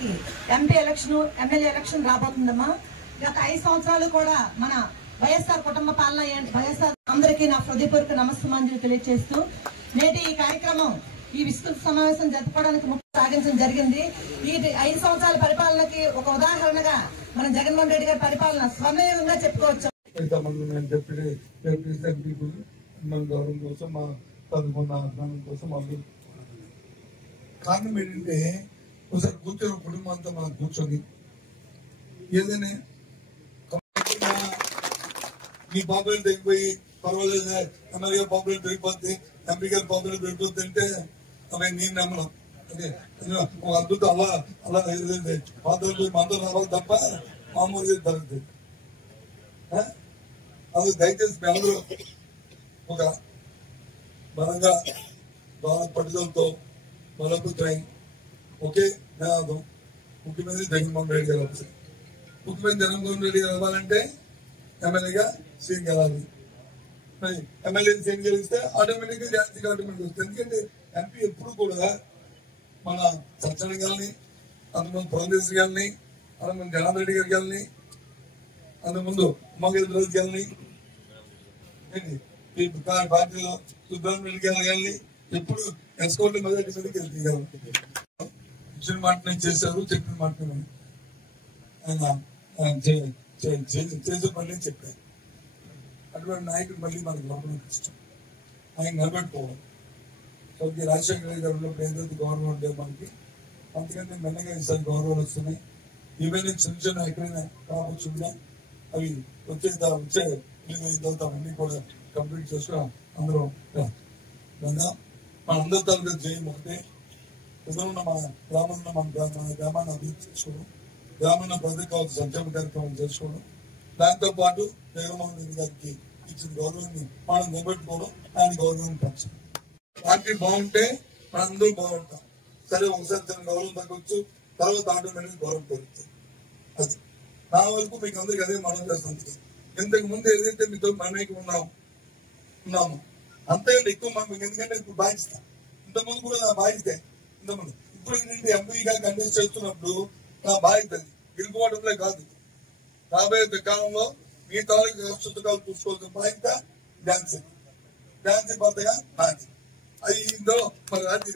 మనకి MP election, MLA election రాబోతుందమ్మా. గత 5 సంవత్సరాలు కూడా మన వైఎస్ఆర్ కుటుంబ పాలన వైఎస్ఆర్ అందరికీ నా హృదయపూర్వక నమస్కారాలు తెలియజేస్తూ నేటి ఈ కార్యక్రమం ఈ విస్తృత సమావేశం జరుపుకోవడానికి సాగించడం జరిగింది. ఈ 5 సంవత్సరాల పరిపాలనకి ఒక ఉదాహరణగా మనం జగన్మోహన్ రెడ్డి గారి పరిపాలన స్వర్ణయుగంగా చెప్పుకోవచ్చు. కారణం ఏంటంటే ఒకసారి కూర్చొని కుటుంబం అంతా మనం కూర్చొని ఏదైనా మీ పాపులర్ తగ్గిపోయి పర్వాలేదు, ఎమ్మెల్యే పాపులర్ పెరిగిపోతే, ఎంపీ గారి పాపులర్ పెరిగిపోతే అంటే అవి నేను నమ్మడం. అదే ఒక అద్భుతం అలా అలా పాత్రలు మందరం రావాలి తప్ప మామూలుగా జరుగుతుంది. అది దయచేసి మీ అందరూ ఒక బలంగా పట్టుదలతో బలపుత్రై ఒకే నినాదం ముఖ్యమంత్రి జగన్మోహన్ రెడ్డి గారు అవసరం. ముఖ్యమంత్రి జగన్మోహన్ రెడ్డి గారు అవ్వాలంటే ఎమ్మెల్యేగా సీఎం గెలాలి. మరి ఎమ్మెల్యే సీఎం గెలిస్తే ఆటోమేటిక్ గా జాతీయ ఆటోమేటిక్ వస్తుంది. ఎందుకంటే ఎంపీ ఎప్పుడు కూడా మన సత్యనారాయణ గారిని, అంతకుముందు పురంధేశ్వరి గారిని, అంతకుముందు జగన్ రెడ్డి గారి గారిని, అంతకుముందు ఉమాకేంద్ర గారిని, పార్టీలో సుబ్రహ్మణ్య రెడ్డి గారి గారిని ఎప్పుడు ఎస్కోట్ మెజార్టీ మీద ఇచ్చిన మాటనే చేశారు, చెప్పిన మాటనే చేసే పని చెప్పారు. అటువంటి నాయకుడు మళ్ళీ మనకు లోపల ఇష్టం, ఆయన నిలబెట్టుకోవాలి. సో రాజశేఖర రెడ్డి గారు ఉన్నప్పుడు ఏదైతే గౌరవం ఉంటే మనకి అంతకంటే మెల్లగా ఈసారి గౌరవాలు వస్తున్నాయి. ఏవైనా చిన్న చిన్న ఎక్కడైనా కావచ్చు అవి వచ్చే తర్వాత అవన్నీ కూడా కంప్లీట్ చేసుకుని అందరూ మన అందరి తరగతి జయం ఒకటే. ఎదురున్న మన గ్రామంలో మన గ్రామాన్ని అభివృద్ధి చేసుకోవడం, గ్రామీణ ప్రజలకు కావాల్సిన సంక్షేమ కార్యక్రమాలు చేసుకోవడం, దాంతో పాటు జగన్మోహన్ రెడ్డి గారికి ఇచ్చిన గౌరవాన్ని మనం నిలబెట్టుకోవడం, ఆయన గౌరవాన్ని పెంచడం. పార్టీ బాగుంటే మనందరూ బాగుంటాం. సరే ఒకసారి తన గౌరవం తగ్గొచ్చు, తర్వాత ఆటోమేటిక్ గౌరవం పెరుగుతుంది. అది నా వరకు మీకు అందరికి అదే మనం చేస్తుంది. ఇంతకు ముందు ఏదైతే మీతో మనకి ఉన్నాము అంతకంటే ఎక్కువ మనం ఎందుకంటే ఇప్పుడు బాధ్యత. ఇంతకుముందు కూడా నా బాధ్యత. ఇంతకుముందు ఇప్పుడు ఏంటంటే ఎంపీగా కంటెస్ట్ చేస్తున్నప్పుడు నా బాధ్యత గెలుపుకోవడంలో కాదు, రాబోయే కాలంలో మీ తాలూకు పుస్తకాలు చూసుకోవాల్సిన బాధ్యత ఝాన్సీ భర్తగా నాది. అది ఇందులో మరి రాజీ